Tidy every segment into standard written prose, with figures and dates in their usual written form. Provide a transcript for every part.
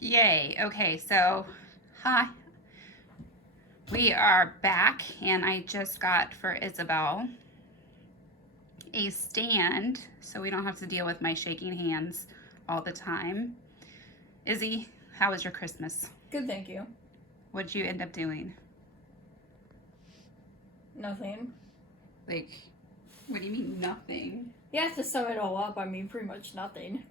Yay. Okay, so hi. We are back, and I just got for Isabel a stand so we don't have to deal with my shaking hands all the time. Izzy, how was your Christmas? Good, thank you. What'd you end up doing? Nothing. Like, what do you mean nothing? You have to sum it all up. I mean, pretty much nothing.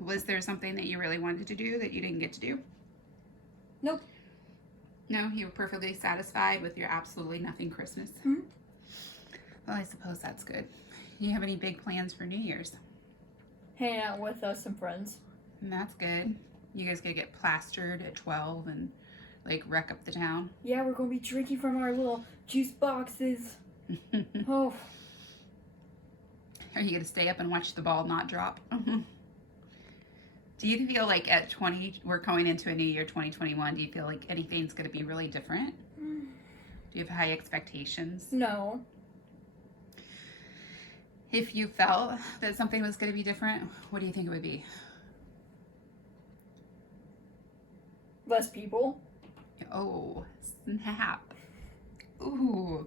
Was there something that you really wanted to do that you didn't get to do? Nope. No, you were perfectly satisfied with your absolutely nothing Christmas. Hmm? Well, I suppose that's good. You have any big plans for New Year's? Hanging out with some friends. And that's good. You guys gonna get plastered at 12 and like wreck up the town? Yeah, we're gonna be drinking from our little juice boxes. Oh, Are you gonna stay up and watch the ball not drop? Do you feel like at 20, we're going into a new year, 2021, do you feel like anything's gonna be really different? Do you have high expectations? no. If you felt that something was gonna be different, what do you think it would be? Less people. Oh, snap. Ooh,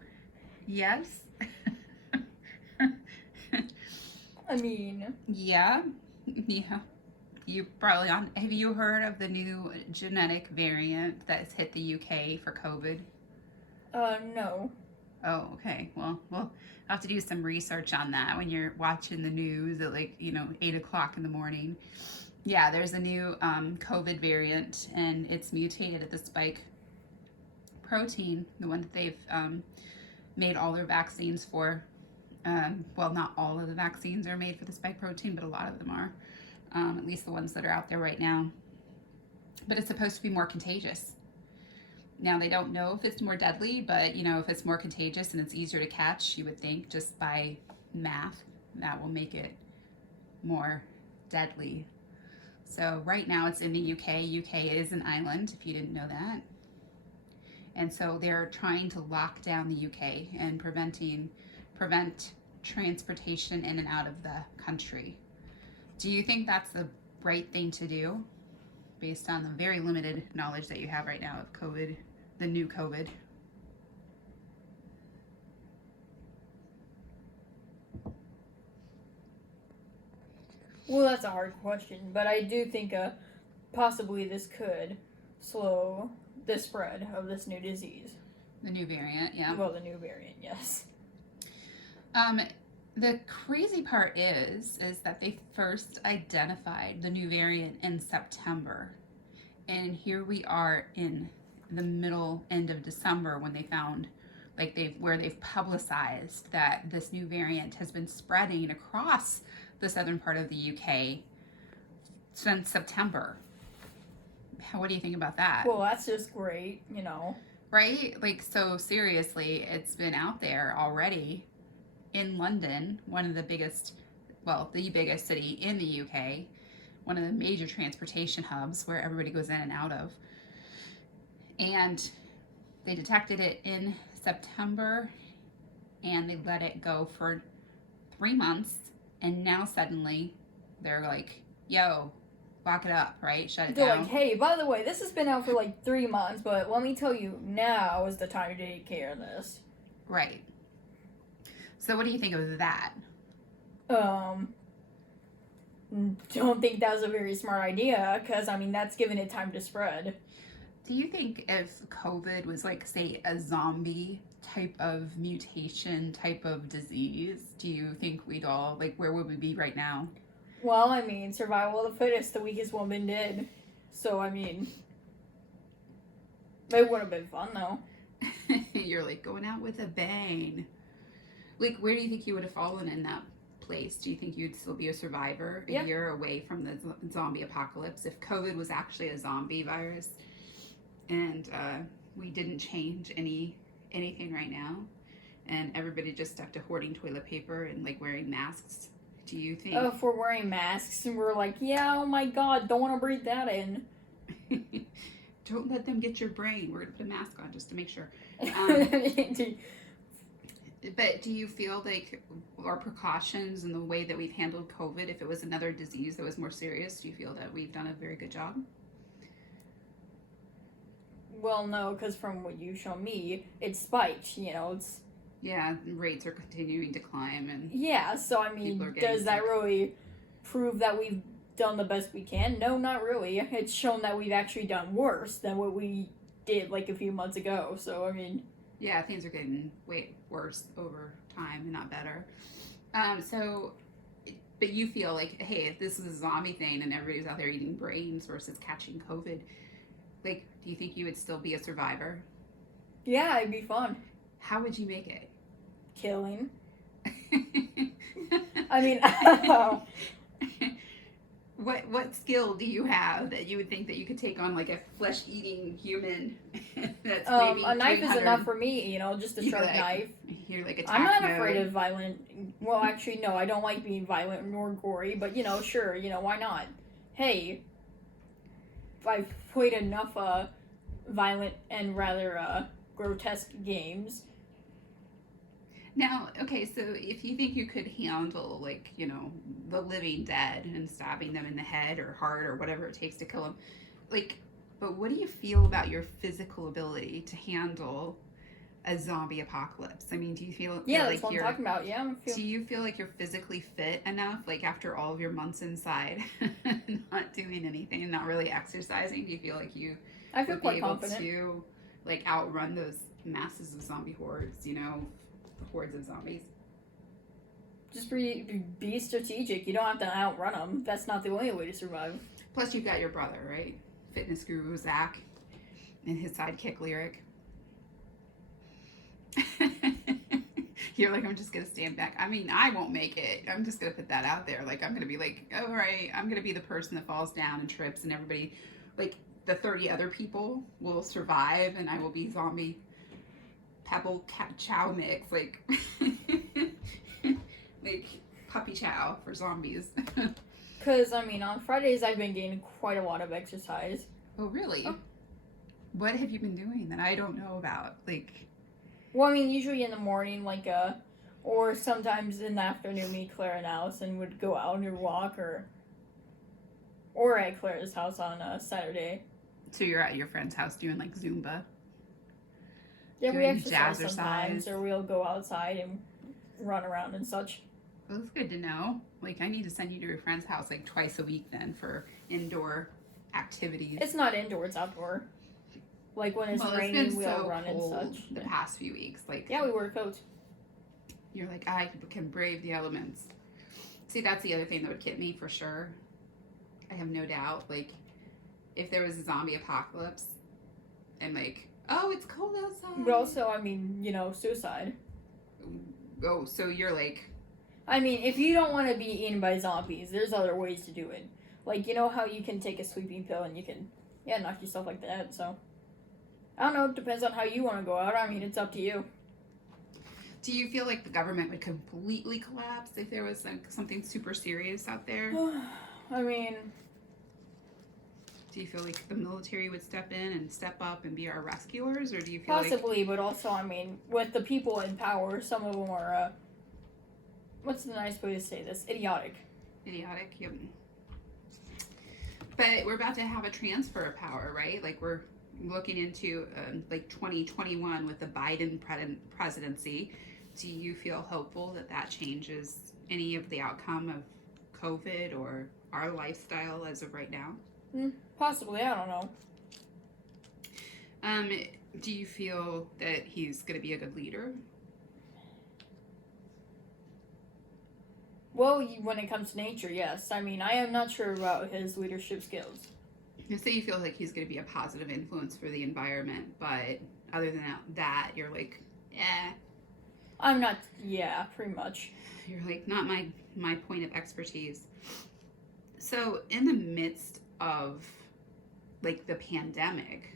yes. I mean, Yeah, yeah. You probably on. Have you heard of the new genetic variant that's hit the UK for COVID? no. Oh, okay. Well, we'll have to do some research on that when you're watching the news at 8 o'clock in the morning. Yeah, there's a new COVID variant, and it's mutated at the spike protein, the one that they've made all their vaccines for. Well, not all of the vaccines are made for the spike protein, but a lot of them are. At least the ones that are out there right now. But it's supposed to be more contagious. Now, they don't know if it's more deadly, but if it's more contagious and it's easier to catch, you would think just by math, that will make it more deadly. So right now it's in the UK. UK is an island, if you didn't know that. And so they're trying to lock down the UK and prevent transportation in and out of the country. Do you think that's the right thing to do based on the very limited knowledge that you have right now of COVID, the new COVID? Well, that's a hard question, but I do think possibly this could slow the spread of this new disease. The new variant, yeah. Well, the new variant, yes. The crazy part is that they first identified the new variant in September. And here we are in the middle end of December when they found where they've publicized that this new variant has been spreading across the southern part of the UK since September. What do you think about that? Well, that's just great, Right? So seriously, it's been out there already in London, one of the biggest city in the UK, one of the major transportation hubs where everybody goes in and out of. And they detected it in September and they let it go for 3 months. And now suddenly they're like, yo, lock it up, right? Shut it They're down. like, hey, by the way, this has been out for 3 months, but let me tell you, now is the time to take care of this. Right. So what do you think of that? Don't think that was a very smart idea, because, that's giving it time to spread. Do you think if COVID was say a zombie type of mutation, type of disease, do you think we'd all, where would we be right now? Well, survival of the fittest, the weakest woman did. So, it would have been fun, though. You're going out with a bang. Where do you think you would have fallen in that place? Do you think you'd still be a survivor a year away from the zombie apocalypse? If COVID was actually a zombie virus and we didn't change anything right now and everybody just stuck to hoarding toilet paper and wearing masks, do you think? Oh, if we're wearing masks and we're like, yeah, oh my god, don't want to breathe that in. Don't let them get your brain. We're going to put a mask on just to make sure. But do you feel like our precautions and the way that we've handled COVID, if it was another disease that was more serious, do you feel that we've done a very good job? Well, no, because from what you show me, it spiked. It's Yeah, rates are continuing to climb, and yeah. So I people are mean, getting does that sick. really prove that we've done the best we can? No, not really. It's shown that we've actually done worse than what we did like a few months ago. So I mean, Yeah, things are getting way worse over time and not better. So, but you feel like, hey, if this is a zombie thing and everybody's out there eating brains versus catching COVID, like, do you think you would still be a survivor? yeah, it'd be fun. How would you make it? Killing. I mean, what skill do you have that you would think that you could take on like a flesh eating human that's maybe a knife is 300? enough for me. Just a You sharp like- knife. You're like attack I'm not mode. afraid of violent. Well, actually, no, I don't like being violent nor gory. But sure, why not? Hey, if I've played enough violent and rather grotesque games. Now, okay, so if you think you could handle, like, the living dead and stabbing them in the head or heart or whatever it takes to kill them, like, but what do you feel about your physical ability to handle a zombie apocalypse? I mean, do you feel Yeah, that, that's like what I'm talking about. Yeah, do you feel like you're physically fit enough, like after all of your months inside, not doing anything and not really exercising? Do you feel like you I feel would be quite able confident. to, like, outrun those masses of zombie hordes, hordes of zombies? Just be strategic. You don't have to outrun them. That's not the only way to survive. Plus, you've got your brother, right? Fitness guru Zach and his sidekick Lyric. You're like, I'm just gonna stand back. I mean, I won't make it. I'm just gonna put that out there. Like, I'm gonna be like, all right, I'm gonna be the person that falls down and trips, and everybody, like, the 30 other people will survive, and I will be zombie pebble cat chow mix, like, like puppy chow for zombies. Because, I mean, on Fridays I've been getting quite a lot of exercise. Oh, really? Oh. What have you been doing that I don't know about? Like, Well, I mean, usually in the morning, or sometimes in the afternoon, me, Claire, and Allison would go out and walk, or at Claire's house on a Saturday. so you're at your friend's house doing like Zumba? Yeah, we Doing exercise jazzercise. sometimes, or we'll go outside and run around and such. Well, that's good to know. Like, I need to send you to your friend's house like twice a week then for indoor activities. It's not indoor; it's outdoor. Like when it's Well, it's raining, been we'll so run and cold such. the past few weeks. Like, Yeah, we wear coats. you're like, I can brave the elements. See, that's the other thing that would get me for sure. I have no doubt. Like, if there was a zombie apocalypse and like, oh, it's cold outside. But also, I mean, suicide. Oh, so you're like, I mean, if you don't want to be eaten by zombies, there's other ways to do it. Like, you know how you can take a sleeping pill and you can, knock yourself like that, so. I don't know, it depends on how you want to go out. I mean, it's up to you. do you feel like the government would completely collapse if there was like something super serious out there? I mean, Do you feel like the military would step in and step up and be our rescuers, or do you feel possibly, but also, I mean, with the people in power, some of them are, what's the nice way to say this? Idiotic. idiotic? Yep. But we're about to have a transfer of power, right? Like, we're looking into like 2021 with the Biden presidency. Do you feel hopeful that that changes any of the outcome of COVID or our lifestyle as of right now? Possibly, I don't know. Do you feel that he's going to be a good leader? Well, when it comes to nature, yes. I mean, I am not sure about his leadership skills. You say you feel like he's going to be a positive influence for the environment, but other than that, you're like, I'm not, pretty much. You're like, not my point of expertise. So in the midst of like the pandemic,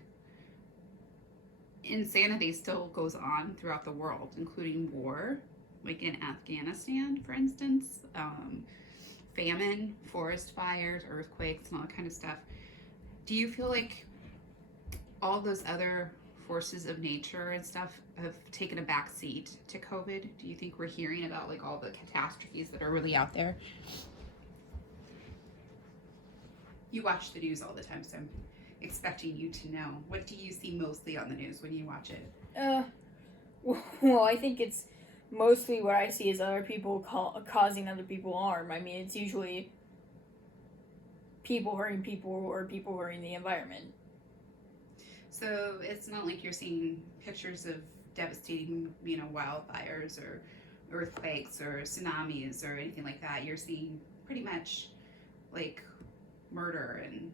insanity still goes on throughout the world, including war, like in Afghanistan, for instance, famine, forest fires, earthquakes, and all that kind of stuff. Do you feel like all those other forces of nature and stuff have taken a back seat to COVID? Do you think we're hearing about like all the catastrophes that are really out there? You watch the news all the time, so I'm expecting you to know. What do you see mostly on the news when you watch it? Well, I think it's mostly what I see is other people causing other people harm. I mean, it's usually people hurting people or people hurting the environment. So it's not like you're seeing pictures of devastating, wildfires or earthquakes or tsunamis or anything like that. You're seeing pretty much like murder and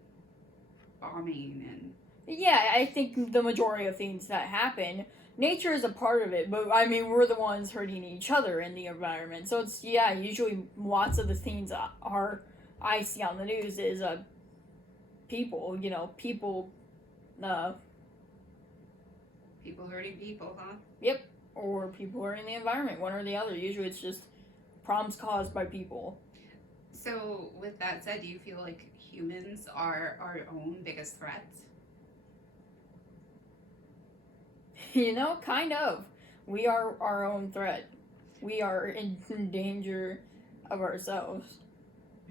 bombing and Yeah, I think the majority of things that happen, nature is a part of it, but I mean, we're the ones hurting each other in the environment. So it's, yeah, usually lots of the things I see on the news is people, people, people hurting people, huh? yep, or people hurting the environment, one or the other. Usually it's just problems caused by people. So with that said, do you feel like humans are our own biggest threats? Kind of. We are our own threat. We are in danger of ourselves.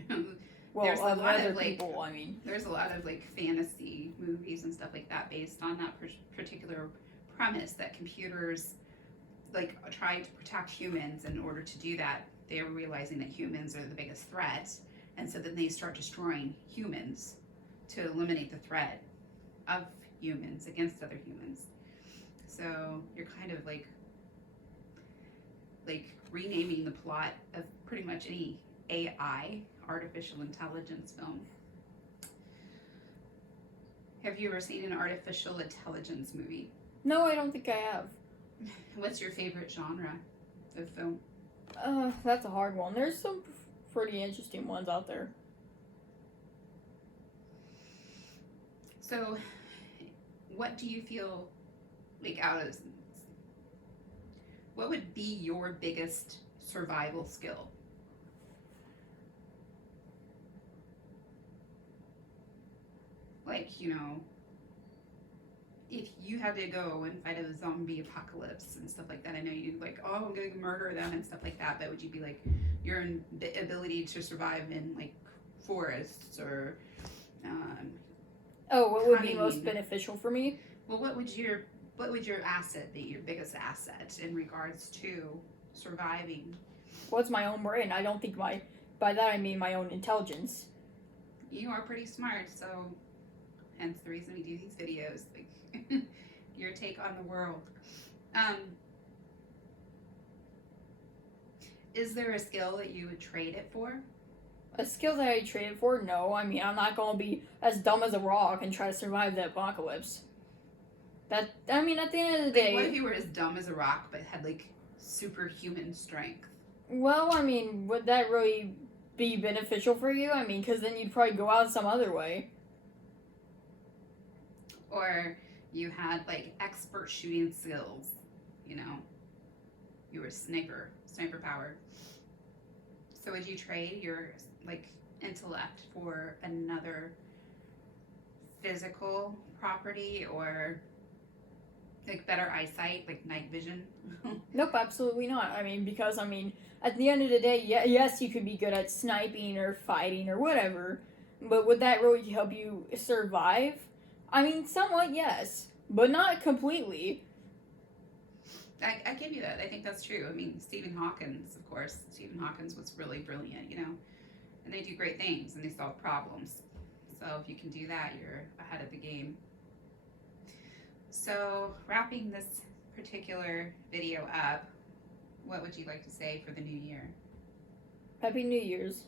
Well, There's a of lot other of, like, people, I mean. There's a lot of like fantasy movies and stuff like that based on that particular premise that computers like try to protect humans. In order to do that, they are realizing that humans are the biggest threat, and so then they start destroying humans to eliminate the threat of humans against other humans. So you're kind of like renaming the plot of pretty much any AI, artificial intelligence film. Have you ever seen an artificial intelligence movie? No, I don't think I have. What's your favorite genre of film? That's a hard one. There's some pretty interesting ones out there. So, what do you feel like what would be your biggest survival skill? Like, if you had to go and fight a zombie apocalypse and stuff like that, I know you like, oh, I'm gonna murder them and stuff like that, but would you be like your ability to survive in like forests or What would be hunting? most beneficial for me? Well, what would your asset be, your biggest asset in regards to surviving? What's my own brain? I don't think by that I mean my own intelligence. You are pretty smart, so hence the reason we do these videos, like your take on the world. Is there a skill that you would trade it for? A skill that I traded for? No. I mean, I'm not gonna be as dumb as a rock and try to survive the apocalypse. At the end of the day. What if you were as dumb as a rock but had like superhuman strength? Well, I mean, would that really be beneficial for you? I mean, because then you'd probably go out some other way. Or you had like expert shooting skills, you were sniper power. So would you trade your like intellect for another physical property or like better eyesight, like night vision? Nope, absolutely not. I mean, because at the end of the day, yes, you could be good at sniping or fighting or whatever, but would that really help you survive? I mean, somewhat, yes, but not completely. I give you that. I think that's true. I mean, Stephen Hawking was really brilliant, and they do great things and they solve problems. So if you can do that, you're ahead of the game. So wrapping this particular video up, what would you like to say for the new year? Happy New Year's.